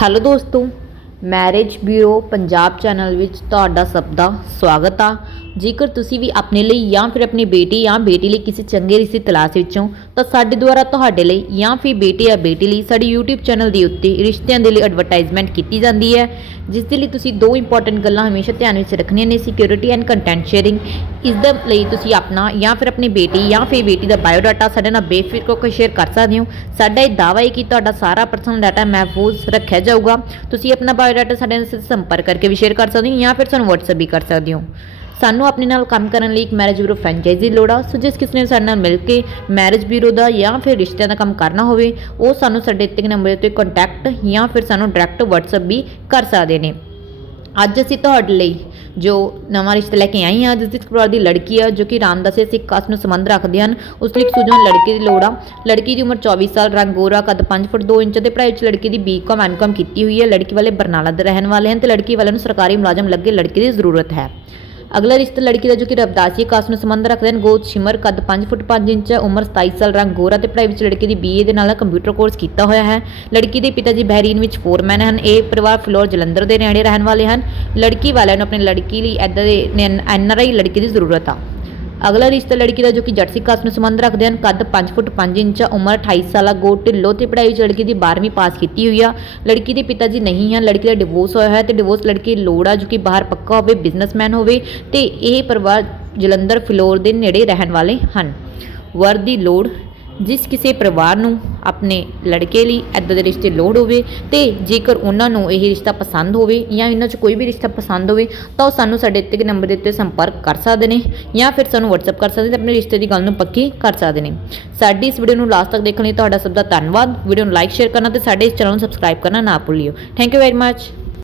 Hello ਦੋਸਤੋ marriage bureau Punjab channel ਵਿੱਚ ਤੁਹਾਡਾ ਸਭ ਦਾ ਸਵਾਗਤ ਆ। ਜੇਕਰ ਤੁਸੀਂ ਵੀ ਆਪਣੇ ਲਈ ਜਾਂ ਫਿਰ ਆਪਣੀ ਬੇਟੀ ਜਾਂ ਬੇਟੀ ਲਈ ਕਿਸੇ ਚੰਗੇ ਰਿਸ਼ਤੇ ਤਲਾਸ਼ ਵਿੱਚੋਂ ਤਾਂ ਸਾਡੇ ਦੁਆਰਾ ਤੁਹਾਡੇ ਲਈ ਜਾਂ ਫਿਰ ਬੇਟੇ ਜਾਂ ਬੇਟੀ ਲਈ ਸਾਡੇ YouTube ਚੈਨਲ ਦੇ ਉੱਤੇ ਰਿਸ਼ਤਿਆਂ ਦੇ ਲਈ ਐਡਵਰਟਾਈਜ਼ਮੈਂਟ ਕੀਤੀ ਜਾਂਦੀ ਹੈ, ਜਿਸ ਦੇ ਲਈ ਤੁਸੀਂ ਦੋ ਇੰਪੋਰਟੈਂਟ ਗੱਲਾਂ ਹਮੇਸ਼ਾ ਧਿਆਨ ਵਿੱਚ ਰੱਖਣੀਆਂ ਨੇ ਸਿਕਿਉਰਿਟੀ ਐਂਡ ਕੰਟੈਂਟ ਸ਼ੇਅਰਿੰਗ ਇਸ ਦੇ ਲਈ ਤੁਸੀਂ ਆਪਣਾ ਜਾਂ ਫਿਰ ਆਪਣੀ ਬੇਟੀ ਜਾਂ ਫਿਰ ਬੇਟੀ ਦਾ ਬਾਇਓਡਾਟਾ ਸਾਡੇ ਨਾਲ ਬੇਫਿਕਰ ਹੋ ਕੇ ਸ਼ੇਅਰ ਕਰ ਸਕਦੇ ਹੋ। ਸਾਡਾ ਇਹ ਦਾਅਵਾ ਹੈ ਕਿ ਤੁਹਾਡਾ ਸਾਰਾ ਪਰਸਨਲ ਡਾਟਾ ਮਹਿਫੂਜ਼ ਰੱਖਿਆ ਜਾਊਗਾ। ਤੁਸੀਂ ਆਪਣਾ ਬਾਇਓਡਾਟਾ ਸਾਡੇ ਨਾਲ ਸੰਪਰਕ ਕਰਕੇ ਵੀ ਸ਼ੇਅਰ ਕਰ ਸਕਦੇ ਹੋ ਜਾਂ ਫਿਰ ਸਾਨੂੰ WhatsApp ਵੀ ਕਰ ਸਕਦੇ ਹੋ। ਸਾਨੂੰ ਆਪਣੇ ਨਾਲ ਕੰਮ ਕਰਨ ਲਈ ਇੱਕ ਮੈਰਿਜ ਬਿਊਰੋ ਫਰੈਂਚਾਈਜ਼ੀ ਲੋੜ ਆ। ਸੋ ਜਿਸ ਕਿਸੇ ਨੇ ਸਾਡੇ ਨਾਲ ਮਿਲ ਕੇ ਮੈਰਿਜ ਬਿਊਰੋ ਦਾ ਜਾਂ ਫਿਰ ਰਿਸ਼ਤਿਆਂ ਦਾ ਕੰਮ ਕਰਨਾ ਹੋਵੇ, ਉਹ ਸਾਨੂੰ ਸਾਡੇ ਦਿੱਤੇ ਨੰਬਰ 'ਤੇ ਕੰਟੈਕਟ ਜਾਂ ਫਿਰ ਸਾਨੂੰ ਡਾਇਰੈਕਟ WhatsApp ਵੀ ਕਰ ਸਕਦੇ ਨੇ। ਅੱਜ ਅਸੀਂ ਤੁਹਾਡੇ ਲਈ ਜੋ ਨਵਾਂ ਰਿਸ਼ਤਾ ਲੈ ਕੇ ਆਏ ਹਾਂ, ਜਿਸ ਦੀ ਪਰਿਵਾਰ ਦੀ ਲੜਕੀ ਆ, ਜੋ ਕਿ ਰਾਮਦਾਸੇ ਸਿੱਖ ਕਾਸ ਨੂੰ ਸੰਬੰਧ ਰੱਖਦੇ ਹਨ। ਉਸ ਲਈ ਇੱਕ ਸੂਝਵਾਨ ਲੜਕੀ ਦੀ ਲੋੜ ਆ। ਲੜਕੀ ਦੀ ਉਮਰ 24 ਸਾਲ, ਰੰਗ ਗੋਰਾ, ਕੱਦ 5 ਫੁੱਟ 2 ਇੰਚ ਦੇ ਪੜ੍ਹਾਈ ਵਿੱਚ ਲੜਕੀ ਦੀ ਬੀਕਾਮ ਐਨਕਾਮ ਕੀਤੀ ਹੋਈ ਹੈ। ਲੜਕੀ ਵਾਲੇ ਬਰਨਾਲਾ ਦੇ ਰਹਿਣ ਵਾਲੇ ਹਨ ਤੇ ਲੜਕੀ ਵਾਲਿਆਂ ਨੂੰ ਸਰਕਾਰੀ ਮੁਲਾਜ਼ਮ ਲੱਗੇ ਲੜਕੀ ਦੀ ਜ਼ਰੂਰਤ ਹੈ। ਅਗਲਾ ਰਿਸ਼ਤਾ ਲੜਕੀ ਦਾ ਜੋ ਕਿ ਰਬਦਾਸੀ ਕਾਸ ਨੂੰ ਸੰਬੰਧ ਰੱਖਦੇ ਹਨ ਗੋਤ ਸ਼ਿਮਰ, ਕੱਦ 5 ਫੁੱਟ 5 ਇੰਚ, ਉਮਰ 27 ਸਾਲ, ਰੰਗ ਗੋਰਾ ਤੇ ਪੜ੍ਹਾਈ ਵਿੱਚ ਲੜਕੀ ਦੀ ਬੀਏ ਦੇ ਨਾਲ ਕੰਪਿਊਟਰ ਕੋਰਸ ਕੀਤਾ ਹੋਇਆ ਹੈ। ਲੜਕੀ ਦੇ ਪਿਤਾ ਜੀ ਬਹਿਰੀਨ ਵਿੱਚ ਫੋਰਮੈਨ ਹਨ। ਇਹ ਪਰਿਵਾਰ ਫਲੋਰ ਜਲੰਧਰ ਦੇ ਨੇੜੇ ਰਹਿਣ ਵਾਲੇ ਹਨ। ਲੜਕੀ ਵਾਲਿਆਂ ਨੂੰ ਆਪਣੀ ਲੜਕੀ ਲਈ ਐਦਾਂ ਦੇ ਐਨਆਰਆਈ ਲੜਕੀ ਦੀ ਜ਼ਰੂਰਤ ਆ। ਅਗਲਾ ਰਿਸ਼ਤਾ ਲੜਕੀ ਦਾ ਜੋ ਕਿ ਜਰਸੀ ਕਾਸਟ ਨੂੰ ਸੰਬੰਧ ਰੱਖਦੇ ਹਨ ਕੱਦ 5 ਫੁੱਟ 5 ਇੰਚ ਆ, ਉਮਰ 28 ਸਾਲਾ ਗੋ ਢਿੱਲੋਂ ਤੇ ਪੜ੍ਹਾਈ ਵਿੱਚ ਲੜਕੀ ਦੀ 12ਵੀਂ ਪਾਸ ਕੀਤੀ ਹੋਈ ਆ। ਲੜਕੀ ਦੇ ਪਿਤਾ ਜੀ ਨਹੀਂ ਹਨ ਲੜਕੀ ਦਾ ਡਿਵੋਰਸ ਹੋਇਆ ਹੈ ਤੇ ਡਿਵੋਰਸ ਲੜਕੀ ਦੀ ਲੋੜ ਆ ਜੋ ਕਿ ਬਾਹਰ ਪੱਕਾ ਹੋਵੇ ਬਿਜ਼ਨਸਮੈਨ ਹੋਵੇ ਤੇ ਇਹ ਪਰਿਵਾਰ ਜਲੰਧਰ ਫਲੋਰ ਦੇ ਨੇੜੇ ਰਹਿਣ ਵਾਲੇ ਹਨ। ਵਰ ਦੀ ਲੋੜ ਜਿਸ ਕਿਸੇ ਪਰਿਵਾਰ ਨੂੰ ਆਪਣੇ ਲੜਕੇ ਲਈ ਐਦਾਂ ਦੇ ਰਿਸ਼ਤੇ ਲੋੜ ਹੋਵੇ ਤੇ ਜੇਕਰ ਉਹਨਾਂ ਨੂੰ ਇਹ ਰਿਸ਼ਤਾ ਪਸੰਦ ਹੋਵੇ ਜਾਂ ਇਹਨਾਂ 'ਚ ਕੋਈ ਵੀ ਰਿਸ਼ਤਾ ਪਸੰਦ ਹੋਵੇ, ਤਾਂ ਉਹ ਸਾਨੂੰ ਸਾਡੇ ਦਿੱਤੇ ਗਏ ਨੰਬਰ ਦੇ ਉੱਤੇ ਸੰਪਰਕ ਕਰ ਸਕਦੇ ਨੇ ਜਾਂ ਫਿਰ ਸਾਨੂੰ WhatsApp ਕਰ ਸਕਦੇ ਨੇ ਤੇ ਆਪਣੇ ਰਿਸ਼ਤੇ ਦੀ ਗੱਲ ਨੂੰ ਪੱਕੀ ਕਰ ਸਕਦੇ ਨੇ। ਸਾਡੀ ਇਸ ਵੀਡੀਓ ਨੂੰ ਲਾਸਟ ਤੱਕ ਦੇਖਣ ਲਈ ਤੁਹਾਡਾ ਸਭ ਦਾ ਧੰਨਵਾਦ। ਵੀਡੀਓ ਨੂੰ ਲਾਈਕ ਸ਼ੇਅਰ ਕਰਨਾ ਤੇ ਸਾਡੇ ਇਸ ਚੈਨਲ ਨੂੰ ਸਬਸਕ੍ਰਾਈਬ ਕਰਨਾ ਨਾ ਭੁੱਲਿਓ। Thank you very much